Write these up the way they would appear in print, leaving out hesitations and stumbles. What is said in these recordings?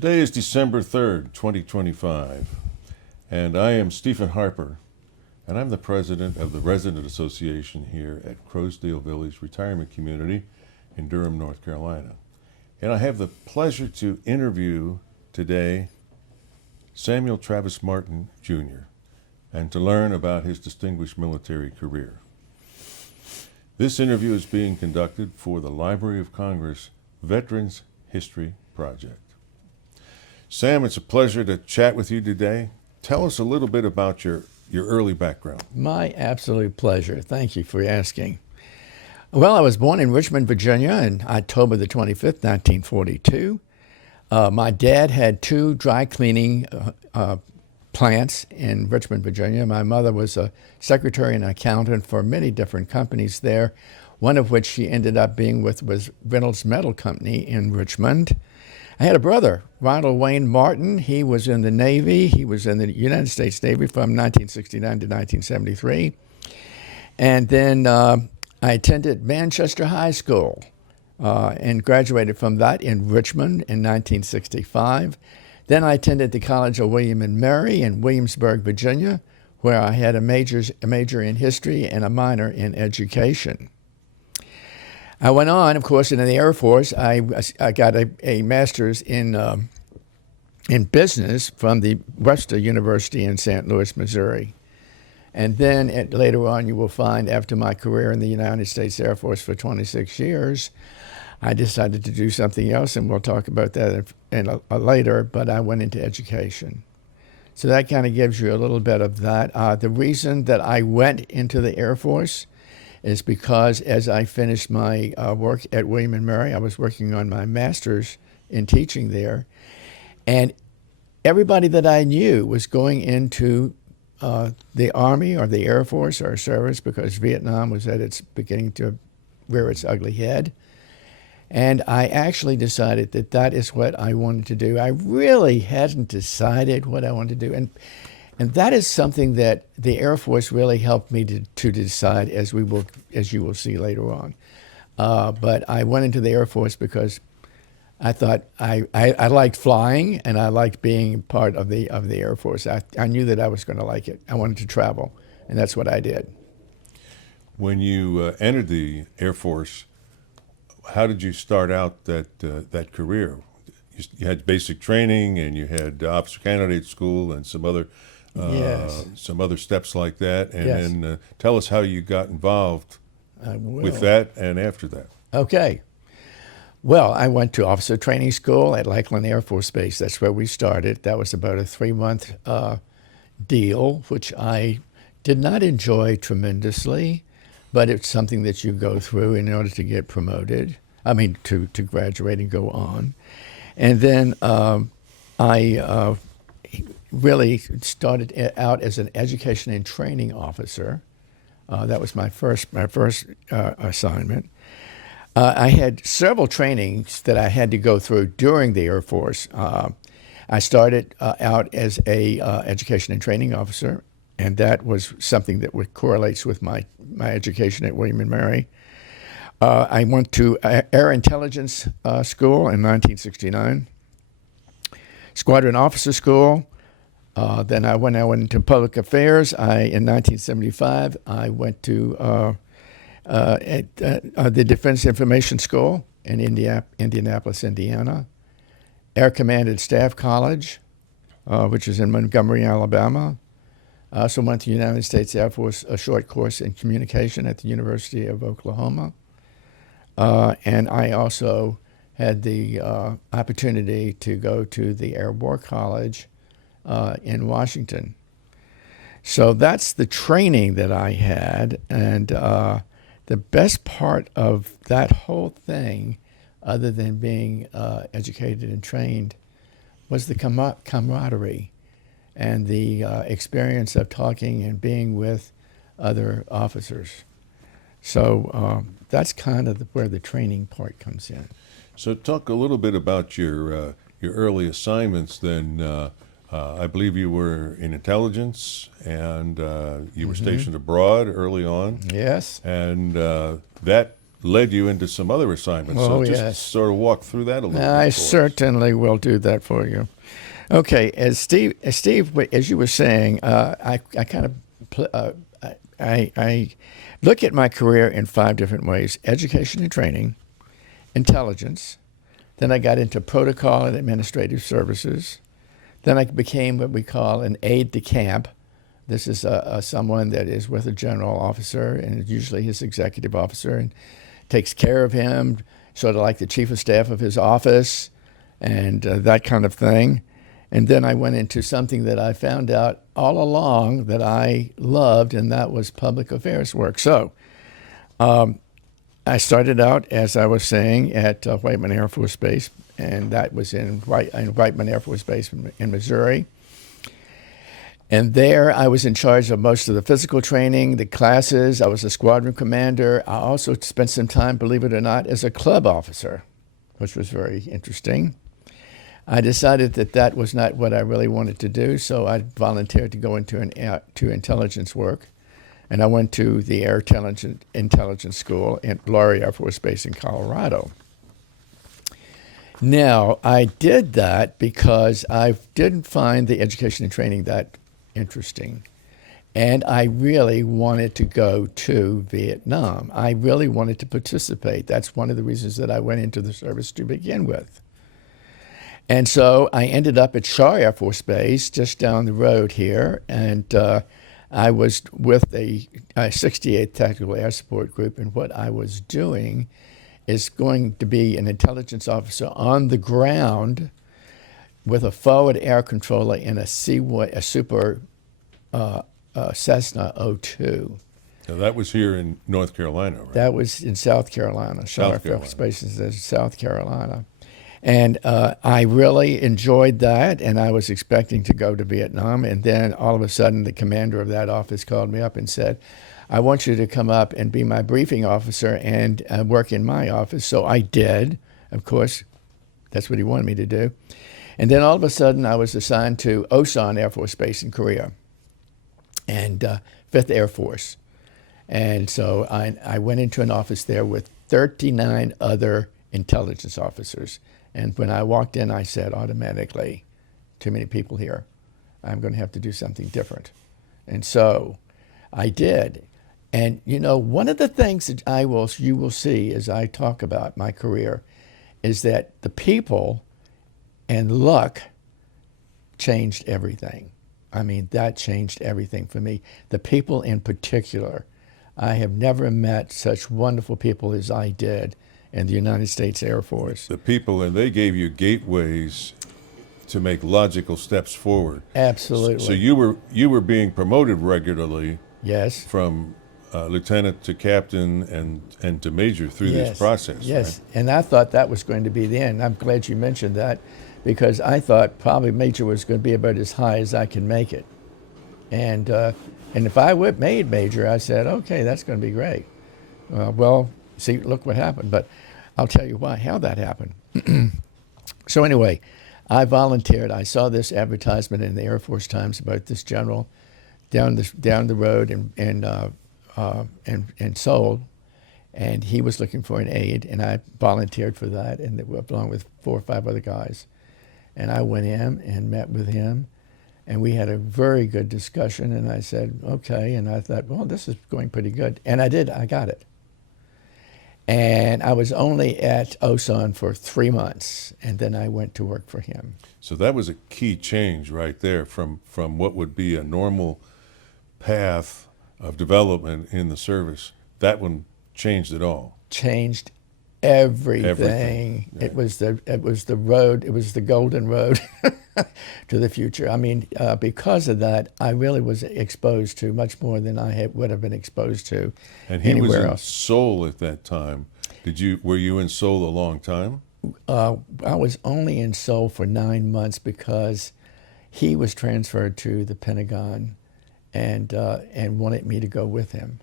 Today is December 3rd, 2025, and I am Stephen Harper, and I'm the president of the Resident Association here at Crowsdale Village Retirement Community in Durham, North Carolina. And I have the pleasure to interview today Samuel Travis Martin, Jr., and to learn about his distinguished military career. This interview is being conducted for the Library of Congress Veterans History Project. Sam, it's a pleasure to chat with you today. Tell us a little bit about your early background. My absolute pleasure. Thank you for asking. Well, I was born in Richmond, Virginia on October the 25th, 1942. My dad had two dry cleaning plants in Richmond, Virginia. My mother was a secretary and accountant for many different companies there, one of which she ended up being with was Reynolds Metal Company in Richmond. I had a brother, Ronald Wayne Martin. He was in the Navy. He was in the United States Navy from 1969 to 1973. And then I attended Manchester High School and graduated from that in Richmond in 1965. Then I attended the College of William and Mary in Williamsburg, Virginia, where I had a major in history and a minor in education. I went on, of course, in the Air Force. I got a master's in business from the Webster University in St. Louis, Missouri. And then later on, you will find, after my career in the United States Air Force for 26 years, I decided to do something else, and we'll talk about that later, but I went into education. So that kind of gives you a little bit of that. The reason that I went into the Air Force is because as I finished my work at William and Mary, I was working on my master's in teaching there, and everybody that I knew was going into the Army or the Air Force or service because Vietnam was at its beginning to rear its ugly head. And I actually decided that that is what I wanted to do. I really hadn't decided what I wanted to do. And that is something that the Air Force really helped me to decide, as you will see later on. But I went into the Air Force because I thought I liked flying and I liked being part of the Air Force. I knew that I was going to like it. I wanted to travel, and that's what I did. When you entered the Air Force, how did you start out that career? You had basic training, and you had officer candidate school, and some other steps like that. And then tell us how you got involved with that and after that. Okay. Well, I went to officer training school at Lakeland Air Force Base. That's where we started. That was about a 3-month deal, which I did not enjoy tremendously, but it's something that you go through in order to get promoted. I mean, to graduate and go on. And then I really started out as an education and training officer. That was my first assignment. I had several trainings that I had to go through during the Air Force. I started out as a education and training officer, and that was something that correlates with my education at William and Mary. I went to Air Intelligence School in 1969, Squadron Officer School. Then I went into public affairs. In 1975, I went to the Defense Information School in Indianapolis, Indiana. Air Command and Staff College, which is in Montgomery, Alabama. I also went to the United States Air Force, a short course in communication at the University of Oklahoma. And I also had the opportunity to go to the Air War College in Washington. So that's the training that I had. And the best part of that whole thing, other than being educated and trained, was the camaraderie and the experience of talking and being with other officers. So that's kind of where the training part comes in. So talk a little bit about your early assignments then. I believe you were in intelligence, and you were stationed abroad early on. Yes. And that led you into some other assignments. Oh, So just yes. sort of walk through that a little bit I for us. certainly will do that for you. Okay, as Steve, as you were saying, I kind of, I look at my career in 5 different ways: education and training, intelligence. Then I got into protocol and administrative services. Then I became what we call an aide de camp. This is someone that is with a general officer, and usually his executive officer, and takes care of him, sort of like the chief of staff of his office, and that kind of thing. And then I went into something that I found out all along that I loved, and that was public affairs work. So I started out, as I was saying, at Whiteman Air Force Base, and that was in Whiteman Air Force Base in Missouri. And there I was in charge of most of the physical training, the classes. I was a squadron commander. I also spent some time, believe it or not, as a club officer, which was very interesting. I decided that that was not what I really wanted to do, so I volunteered to go into to intelligence work. And I went to the Air Intelligence School at Laurie Air Force Base in Colorado. Now, I did that because I didn't find the education and training that interesting. And I really wanted to go to Vietnam. I really wanted to participate. That's one of the reasons that I went into the service to begin with. And so I ended up at Shaw Air Force Base, just down the road here, and I was with the 68th Tactical Air Support Group, and what I was doing is going to be an intelligence officer on the ground with a forward air controller in a Super Cessna 02. Now, that was here in North Carolina, right? That was in South Carolina. Shaw Air Force Base is in South Carolina. And I really enjoyed that, and I was expecting to go to Vietnam. And then all of a sudden, the commander of that office called me up and said, I want you to come up and be my briefing officer and work in my office. So I did. Of course, that's what he wanted me to do. And then all of a sudden, I was assigned to Osan Air Force Base in Korea and 5th Air Force. And so I went into an office there with 39 other intelligence officers. And when I walked in, I said automatically, too many people here. I'm going to have to do something different. And so I did. And, you know, one of the things that you will see as I talk about my career is that the people and luck changed everything. I mean, that changed everything for me. The people in particular. I have never met such wonderful people as I did in the United States Air Force. The people, and they gave you gateways to make logical steps forward. Absolutely. So you were being promoted regularly. Yes. From lieutenant to captain and to major through this process. Yes, right? And I thought that was going to be the end. I'm glad you mentioned that because I thought probably major was going to be about as high as I can make it. And if I made major, I said, okay, that's going to be great. Well, see, look what happened. But I'll tell you how that happened. So anyway, I volunteered. I saw this advertisement in the Air Force Times about this general down the road in Seoul, and he was looking for an aide, and I volunteered for that, and along with 4 or 5 other guys. And I went in and met with him, and we had a very good discussion, and I said, okay, and I thought, well, this is going pretty good. And I got it. And I was only at Osan for 3 months, and then I went to work for him. So that was a key change right there from what would be a normal path of development in the service. That one changed it all. Changed everything. Right. It was the road. It was the golden road to the future. I mean, because of that, I really was exposed to much more than I would have been exposed to and he anywhere was in else. Seoul at that time. Were you in Seoul a long time? I was only in Seoul for 9 months because he was transferred to the Pentagon and wanted me to go with him.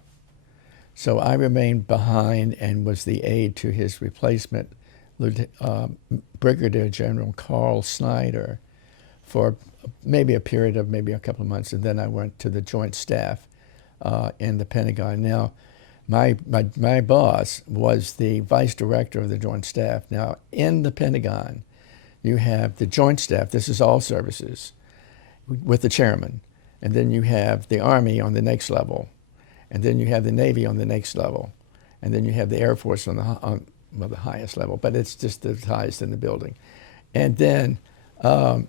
So I remained behind and was the aide to his replacement, Brigadier General Carl Snyder, for maybe a period of maybe a couple of months, and then I went to the Joint Staff in the Pentagon. Now, My boss was the vice director of the Joint Staff. Now, in the Pentagon, you have the Joint Staff. This is all services with the chairman. And then you have the Army on the next level. And then you have the Navy on the next level. And then you have the Air Force on the highest level. But it's just the highest in the building. And then,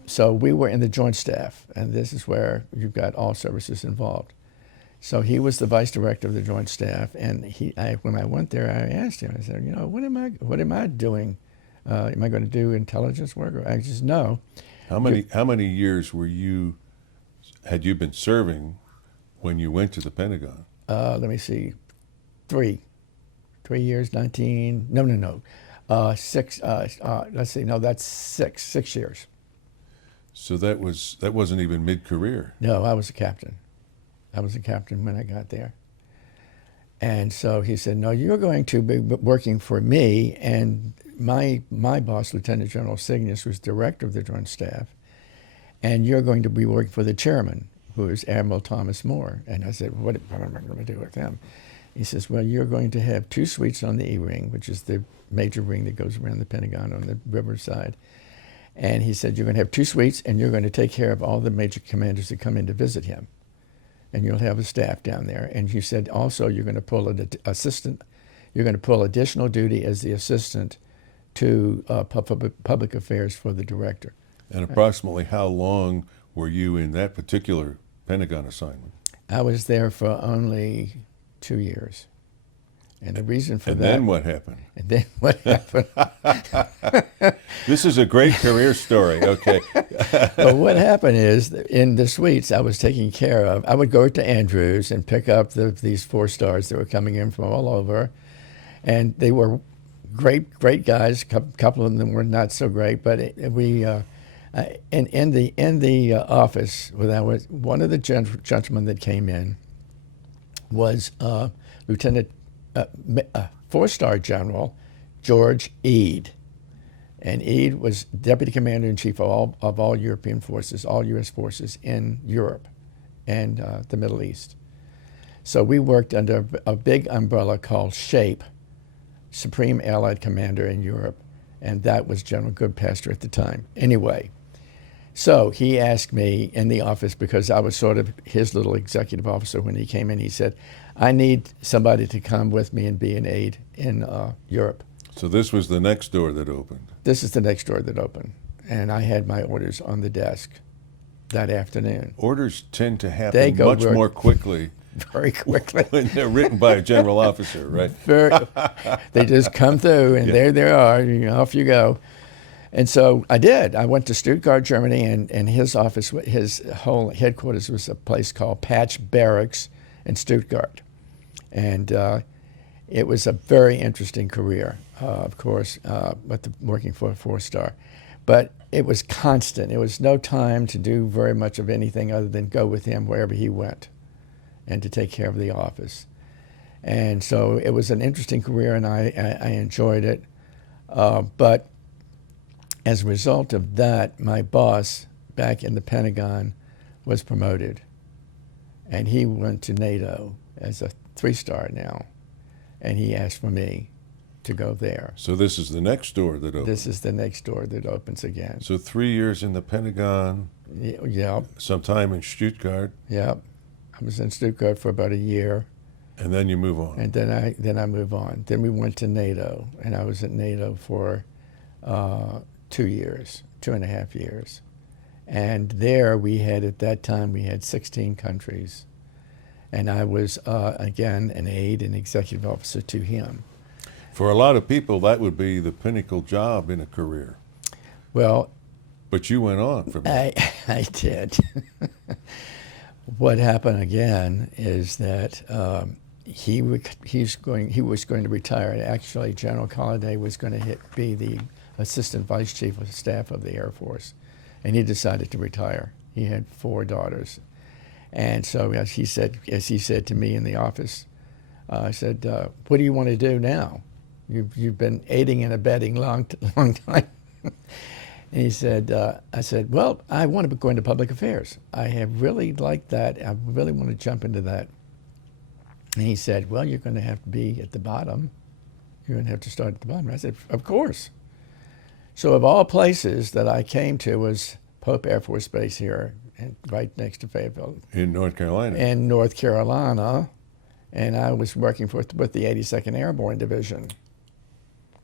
so we were in the Joint Staff. And this is where you've got all services involved. So he was the vice director of the Joint Staff, and when I went there, I asked him. I said, what am I doing? Am I going to do intelligence work? Or I just no. How many years had you been serving when you went to the Pentagon? Let me see, 3 years, 19. No. 6. Let's see. No, that's 6 years. So that wasn't even mid-career. No, I was a captain. I was a captain when I got there. And so he said, no, you're going to be working for me. And my boss, Lieutenant General Cygnus, was director of the Joint Staff. And you're going to be working for the chairman, who is Admiral Thomas Moore. And I said, what am I going to do with him? He says, well, you're going to have 2 suites on the E-ring, which is the major ring that goes around the Pentagon on the riverside. And he said, you're going to have 2 suites, and you're going to take care of all the major commanders that come in to visit him. And you'll have a staff down there. And he said also you're going to pull an assistant, you're going to pull additional duty as the assistant to public affairs for the director. And approximately how long were you in that particular Pentagon assignment? I was there for only 2 years. And the reason for and that... then what happened? And then what happened? This is a great career story, okay. But what happened is, in the suites I was taking care of, I would go to Andrews and pick up these 4 stars that were coming in from all over. And they were great guys. A couple of them were not so great, but in the office, one of the gentlemen that came in was Lieutenant 4-star General George Eade. And Eade was Deputy Commander-in-Chief of all European forces, all U.S. forces in Europe and the Middle East. So we worked under a big umbrella called SHAPE, Supreme Allied Commander in Europe, and that was General Goodpaster at the time. Anyway, so he asked me in the office, because I was sort of his little executive officer when he came in, he said, I need somebody to come with me and be an aide in Europe. So this was the next door that opened. This is the next door that opened. And I had my orders on the desk that afternoon. Orders tend to happen much more quickly. Very quickly. When they're written by a general officer, right? They just come through, and there they are, off you go. And so I did. I went to Stuttgart, Germany, and his office, his whole headquarters was a place called Patch Barracks in Stuttgart. And it was a very interesting career, of course, working for a 4-star. But it was constant. It was no time to do very much of anything other than go with him wherever he went and to take care of the office. And so it was an interesting career, and I enjoyed it. But as a result of that, my boss back in the Pentagon was promoted. And he went to NATO as a 3-star now. And he asked for me to go there. So this is the next door that opens. This is the next door that opens again. So 3 years in the Pentagon. Yep. Some time in Stuttgart. Yep. I was in Stuttgart for about a year. And then you move on. And then I move on. Then we went to NATO, and I was at NATO for 2 years, 2.5 years. And there at that time, we had 16 countries. And I was, again, an aide and executive officer to him. For a lot of people, that would be the pinnacle job in a career. Well, but you went on from that. I did. What happened again is that he was going to retire. Actually, General Colliday was going to be the Assistant Vice Chief of Staff of the Air Force, and he decided to retire. He had 4 daughters. And so as he said to me in the office, I said, what do you want to do now? You've been aiding and abetting long time. And he said, I said, well, I want to go into public affairs. I have really liked that. I really want to jump into that. And he said, well, you're going to have to be at the bottom. You're going to have to start at the bottom. I said, of course. So of all places that I came to was Pope Air Force Base here, right next to Fayetteville. In North Carolina. In North Carolina. And I was working with the 82nd Airborne Division,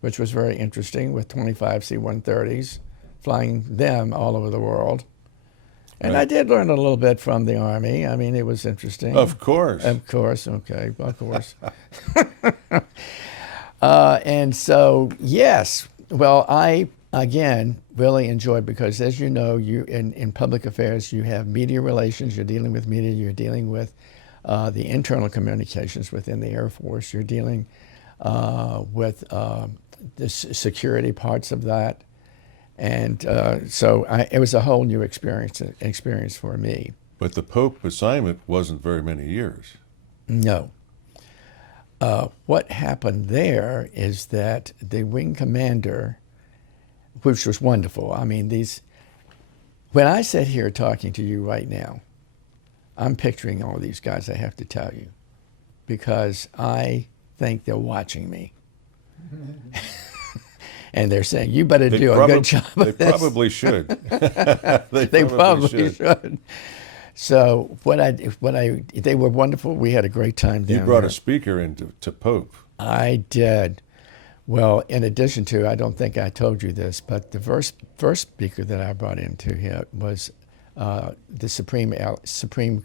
which was very interesting, with 25 C-130s, flying them all over the world. And Right. I did learn a little bit from the Army. I mean, it was interesting. Of course. Of course, okay, of course. And so, yes, well, I, again, really enjoyed, because as you know, you in public affairs, you have media relations, you're dealing with media, you're dealing with the internal communications within the Air Force, you're dealing with the security parts of that. And so it was a whole new experience for me. But the Pope assignment wasn't very many years. No. What happened there is that the wing commander, which was wonderful. I mean, when I sit here talking to you right now, I'm picturing all these guys, I have to tell you, because I think they're watching me. And they're saying, you better do a good job of They this. probably should. They probably should. So they were wonderful. We had a great time down You brought there. a speaker to Pope. I did. Well, in addition to, I don't think I told you this, but the first speaker that I brought into here was the Supreme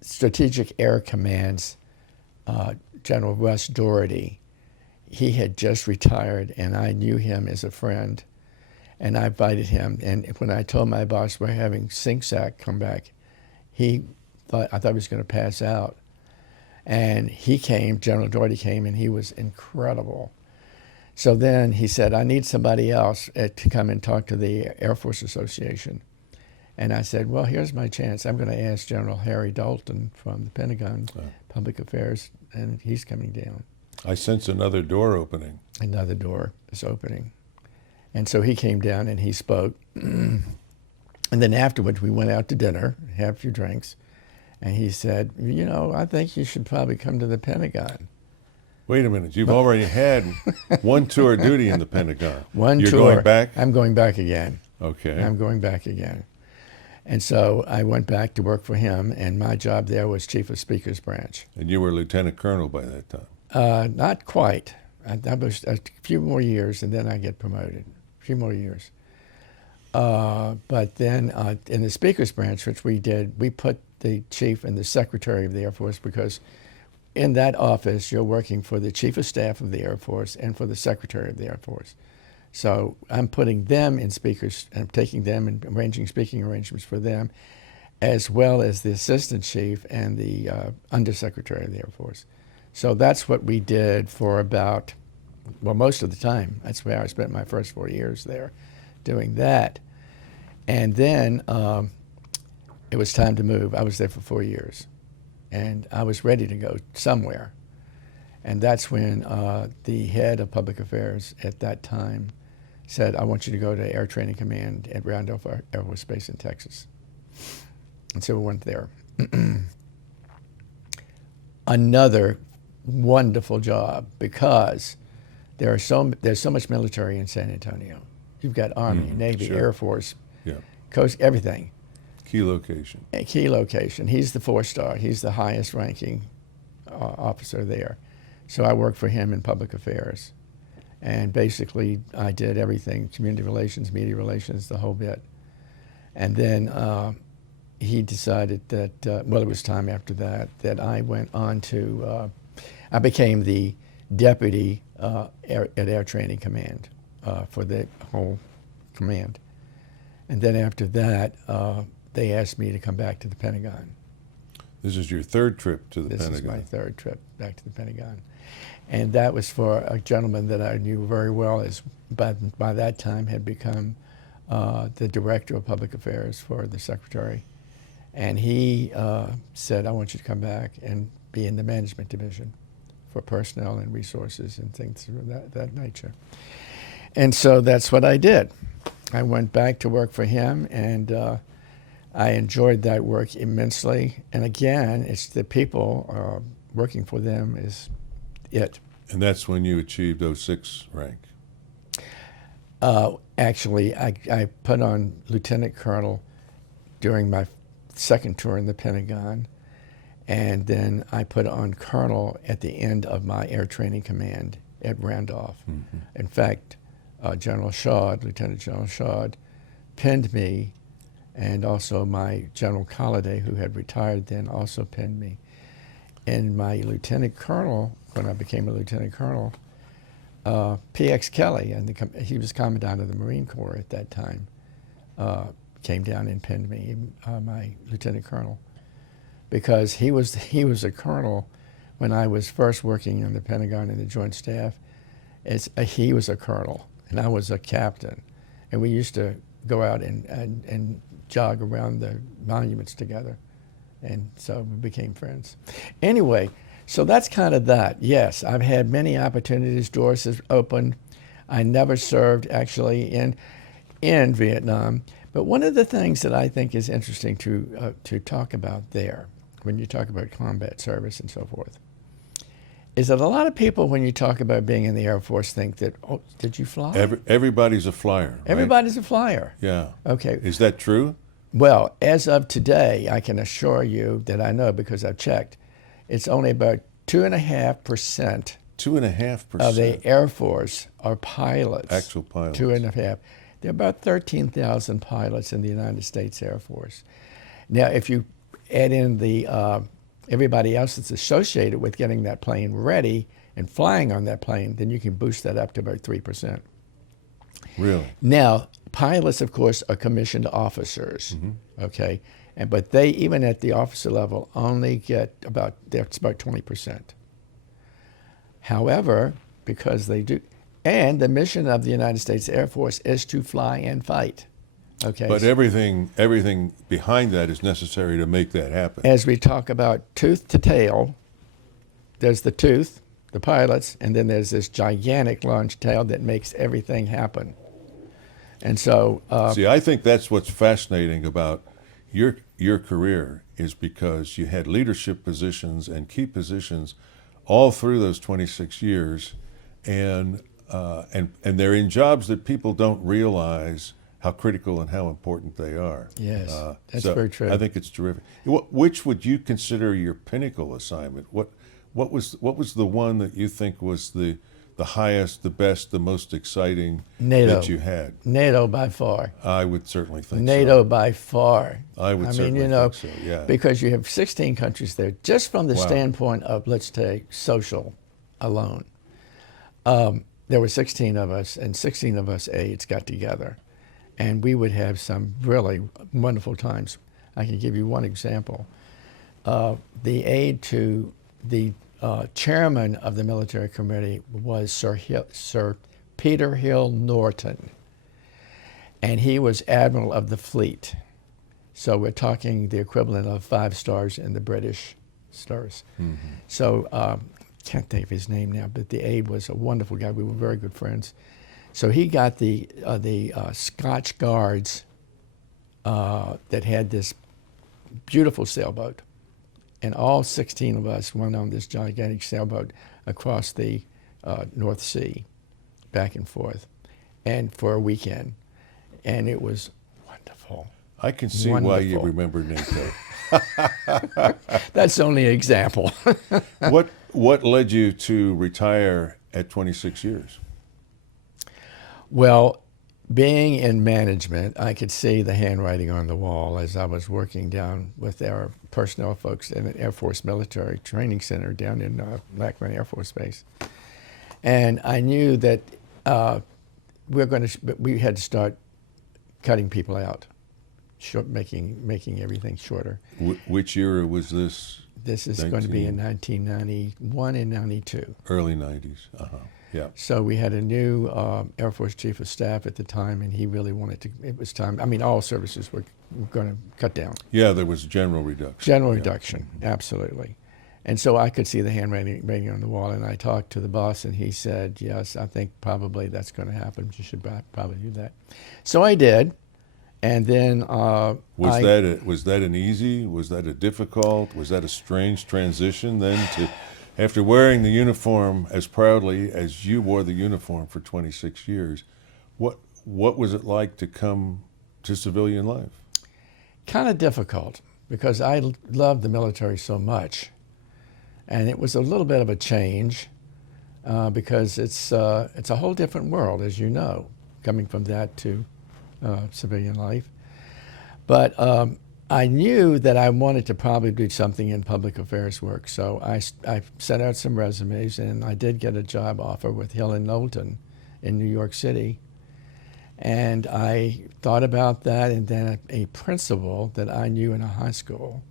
Strategic Air Command's General Russ Doherty. He had just retired, and I knew him as a friend, and I invited him. And when I told my boss we're having SINCSAC come back, I thought he was going to pass out. And he came, General Doherty came, and he was incredible. So then he said, I need somebody else to come and talk to the Air Force Association. And I said, well, here's my chance. I'm going to ask General Harry Dalton from the Pentagon Public Affairs, and he's coming down. I sense another door opening. Another door is opening. And so he came down and he spoke. And then afterwards, we went out to dinner, had a few drinks. And he said, you know, I think you should probably come to the Pentagon. Wait a minute. You've already had one tour of duty in the Pentagon. One You're tour. going back? I'm going back again. Okay. I'm going back again. And so I went back to work for him, and my job there was Chief of Speakers Branch. And you were Lieutenant Colonel by that time. Not quite. I was a few more years, and then I get promoted. A few more years. But then in the Speakers Branch, which we did, we put the Chief and the Secretary of the Air Force, because in that office, you're working for the Chief of Staff of the Air Force and for the Secretary of the Air Force. So I'm putting them in speakers, and I'm taking them and arranging speaking arrangements for them, as well as the Assistant Chief and the Undersecretary of the Air Force. So that's what we did for about, well, most of the time. That's where I spent my first 4 years there, doing that. And then it was time to move. I was there for 4 years, and I was ready to go somewhere. And that's when the head of public affairs at that time said, I want you to go to Air Training Command at Randolph Air Force Base in Texas. And so we went there. Another wonderful job, because there's so much military in San Antonio. You've got Army, Navy, sure. Air Force, Yeah. Coast, everything. Key location. A key location. He's the 4-star. He's the highest ranking officer there. So I worked for him in public affairs. And basically I did everything, community relations, media relations, the whole bit. And then he decided that, well, it was time after that, that I went on to, I became the deputy at Air Training Command for the whole command. And then after that, they asked me to come back to the Pentagon. This is your third trip to the This Pentagon. is my third trip back to the Pentagon. And that was for a gentleman that I knew very well, by that time had become the Director of Public Affairs for the Secretary. And he said, I want you to come back and be in the management division for personnel and resources and things of that nature. And so that's what I did. I went back to work for him, and I enjoyed that work immensely. And again, it's the people working for them is it. And that's when you achieved 06 rank. Actually, I put on lieutenant colonel during my second tour in the Pentagon, and then I put on colonel at the end of my air training command at Randolph. Mm-hmm. In fact, General Shaw, Lieutenant General Shaw, pinned me, and also my General Colliday, who had retired then, also pinned me. And my lieutenant colonel, when I became a lieutenant colonel, P.X. Kelly, and he was Commandant of the Marine Corps at that time, came down and pinned me, my lieutenant colonel, because he was a colonel when I was first working in the Pentagon in the Joint Staff. He was a colonel, and I was a captain, and we used to go out and jog around the monuments together, and so we became friends. Anyway, so that's kind of that. Yes, I've had many opportunities, doors have opened. I never served actually in Vietnam, but one of the things that I think is interesting to talk about there, when you talk about combat service and so forth, is that a lot of people, when you talk about being in the Air Force, think that, oh, did you fly? Everybody's a flyer. Right? Everybody's a flyer. Yeah. Okay. Is that true? Well, as of today, I can assure you that I know because I've checked, it's only about 2.5% 2.5% of the Air Force are pilots. Actual pilots. 2.5. There are about 13,000 pilots in the United States Air Force. Now, if you add in the everybody else that's associated with getting that plane ready and flying on that plane, then you can boost that up to about 3%. Really? Now, pilots, of course, are commissioned officers, okay? But they, even at the officer level, only get that's about 20%. However, because they do, and the mission of the United States Air Force is to fly and fight, okay? But everything behind that is necessary to make that happen. As we talk about tooth to tail, there's the tooth, the pilots, and then there's this gigantic launch tail that makes everything happen. And so, See, I think that's what's fascinating about your career, is because you had leadership positions and key positions all through those 26 years, and they're in jobs that people don't realize how critical and how important they are. yes, that's So very true. I think it's terrific. Which would you consider your pinnacle assignment? What was the one that you think was the highest, the best, the most exciting NATO. that you had? NATO by far. I would certainly think NATO by far. I would I mean, certainly you know, think so, yeah. because you have 16 countries there, just from the Wow. standpoint of, let's take social alone. There were 16 of us, and 16 of us aides got together, and we would have some really wonderful times. I can give you one example. The aide to the chairman of the military committee was Sir Peter Hill Norton, and he was admiral of the fleet. So we're talking the equivalent of 5 stars in the British stars. So can't think of his name now, but the aide was a wonderful guy. We were very good friends. So he got the Scotch Guards that had this beautiful sailboat, and all 16 of us went on this gigantic sailboat across the North Sea, back and forth, and for a weekend, and it was wonderful. I can see why you Wonderful. remember NATO. That's only an example. What led you to retire at 26 years? Well, being in management, I could see the handwriting on the wall as I was working down with our personnel folks in an Air Force Military Training Center down in Lackland Air Force Base. And I knew that we had to start cutting people out, making everything shorter. Which era was this? This is going to be in 1991 and 92. Early 90s. Yeah. So we had a new Air Force Chief of Staff at the time, and he really wanted to, it was time, I mean, all services were going to cut down. Yeah, there was general reduction. General reduction, absolutely. And so I could see the handwriting on the wall, and I talked to the boss, and he said, yes, I think probably that's going to happen. You should probably do that. So I did, And then Was I, that an easy? Was that a difficult? Was that a strange transition then to, after wearing the uniform as proudly as you wore the uniform for 26 years, what was it like to come to civilian life? kind of difficult because I loved the military so much, and it was a little bit of a change because it's a whole different world, as you know, coming from that to civilian life. But I knew that I wanted to probably do something in public affairs work, so I sent out some resumes, and I did get a job offer with Hill and Knowlton in New York City. And I thought about that, and then a principal that I knew in a high school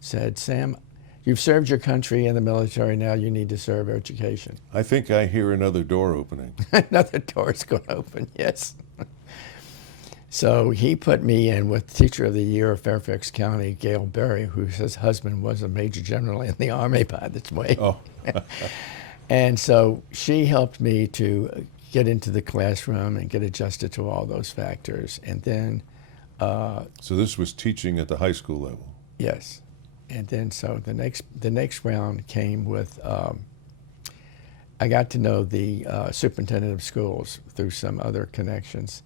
said, Sam, you've served your country in the military, now you need to serve education. I think I hear another door opening. Another door's going to open, yes. So he put me in with Teacher of the Year of Fairfax County, Gail Berry, whose husband was a major general in the Army by this way. Oh. And so she helped me to get into the classroom and get adjusted to all those factors. And then, So this was teaching at the high school level. yes. And then so the next round came with, I got to know the superintendent of schools through some other connections.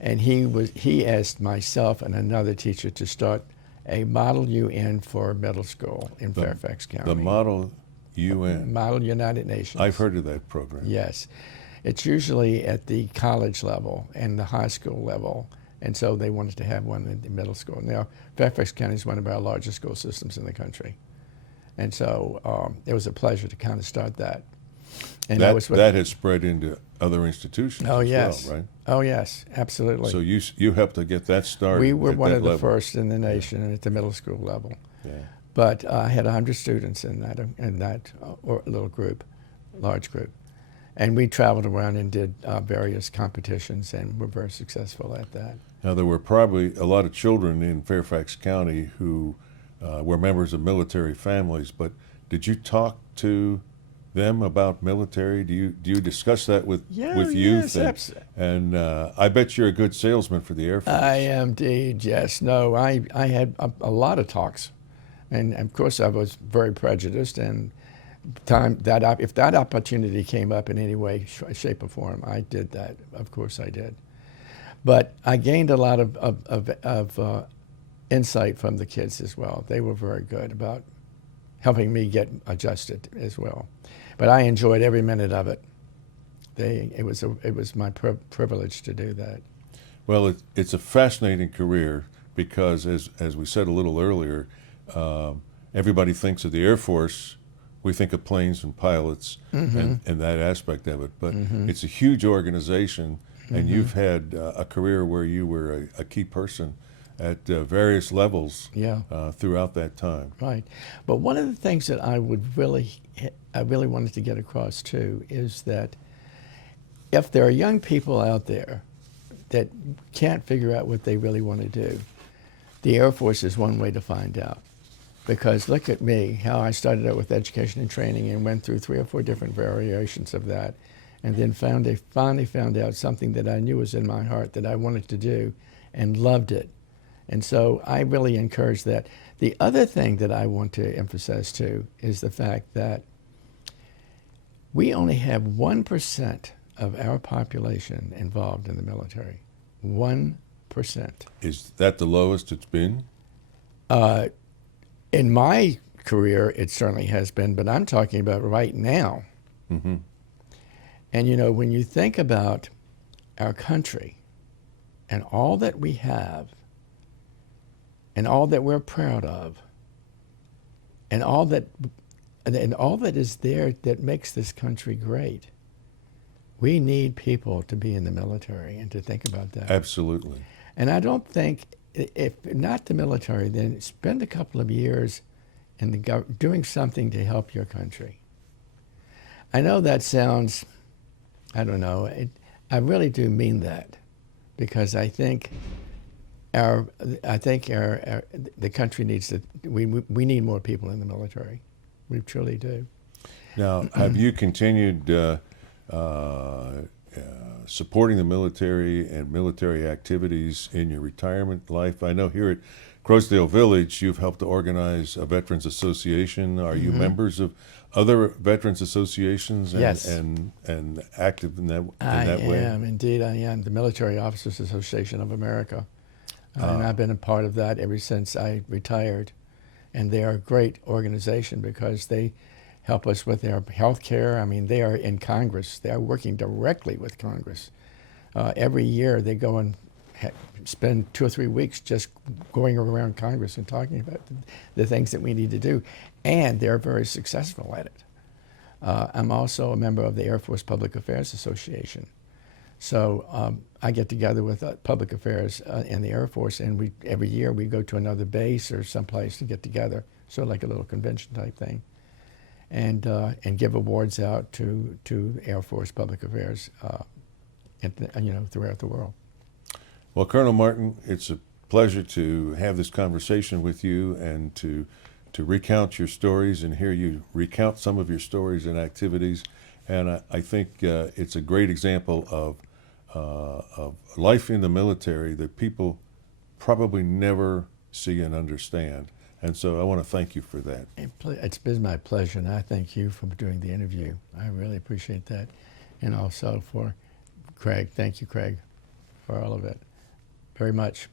And he asked myself and another teacher to start a Model UN for middle school in Fairfax County. The Model UN. Model United Nations. I've heard of that program. Yes. It's usually at the college level and the high school level. And so they wanted to have one in the middle school. Now, Fairfax County is one of our largest school systems in the country. And so it was a pleasure to kind of start that. And That has spread into other institutions oh, as yes. well, right? Oh, yes, absolutely. So you helped to get that started. We were at one that of the level. first in the nation at the middle school level. Yeah. But I had 100 students in that little group, large group. And we traveled around and did various competitions and were very successful at that. Now, there were probably a lot of children in Fairfax County who were members of military families, but did you talk to them about military? Do you discuss that with youth? Yes, and I bet you're a good salesman for the Air Force. I am indeed, yes. No, I had a lot of talks. And of course I was very prejudiced, and if that opportunity came up in any way, shape, or form, I did that. Of course I did. But I gained a lot of insight from the kids as well. They were very good about helping me get adjusted as well. But I enjoyed every minute of it. It was my privilege to do that. Well, it's a fascinating career because, as we said a little earlier, everybody thinks of the Air Force. We think of planes and pilots and that aspect of it. But it's a huge organization, and you've had a career where you were a key person at various levels throughout that time. Right. But one of the things that I really wanted to get across too is that if there are young people out there that can't figure out what they really want to do, the Air Force is one way to find out. Because look at me, how I started out with education and training and went through 3 or 4 different variations of that, and then finally found out something that I knew was in my heart that I wanted to do and loved it. And so I really encourage that. The other thing that I want to emphasize too is the fact that we only have 1% of our population involved in the military. 1%. Is that the lowest it's been? In my career, it certainly has been, but I'm talking about right now. Mm-hmm. And you know, when you think about our country and all that we have and all that we're proud of and all that is there that makes this country great, we need people to be in the military and to think about that. Absolutely. And I don't think, if not the military, then spend a couple of years in doing something to help your country. I know that sounds, I don't know, I really do mean that, because I think the country needs to, we need more people in the military. We truly do. Now, have you continued supporting the military and military activities in your retirement life. I know here at Croasdale Village, you've helped to organize a veterans association. Are you members of other veterans associations and, Yes. and active in that I way? am, indeed, I am. The Military Officers Association of America. And I've been a part of that ever since I retired. And they are a great organization because they help us with our health care. I mean, they are in Congress. They are working directly with Congress. Every year they go and spend 2 or 3 weeks just going around Congress and talking about the things that we need to do. And they're very successful at it. I'm also a member of the Air Force Public Affairs Association. So I get together with public affairs in the Air Force, and every year we go to another base or someplace to get together, sort of like a little convention type thing, and give awards out to Air Force public affairs, throughout the world. Well, Colonel Martin, it's a pleasure to have this conversation with you and to recount your stories and hear you recount some of your stories and activities. And I think it's a great example of life in the military that people probably never see and understand. And so I want to thank you for that. It's been my pleasure, and I thank you for doing the interview. I really appreciate that. And also for Craig. Thank you, Craig, for all of it. Very much.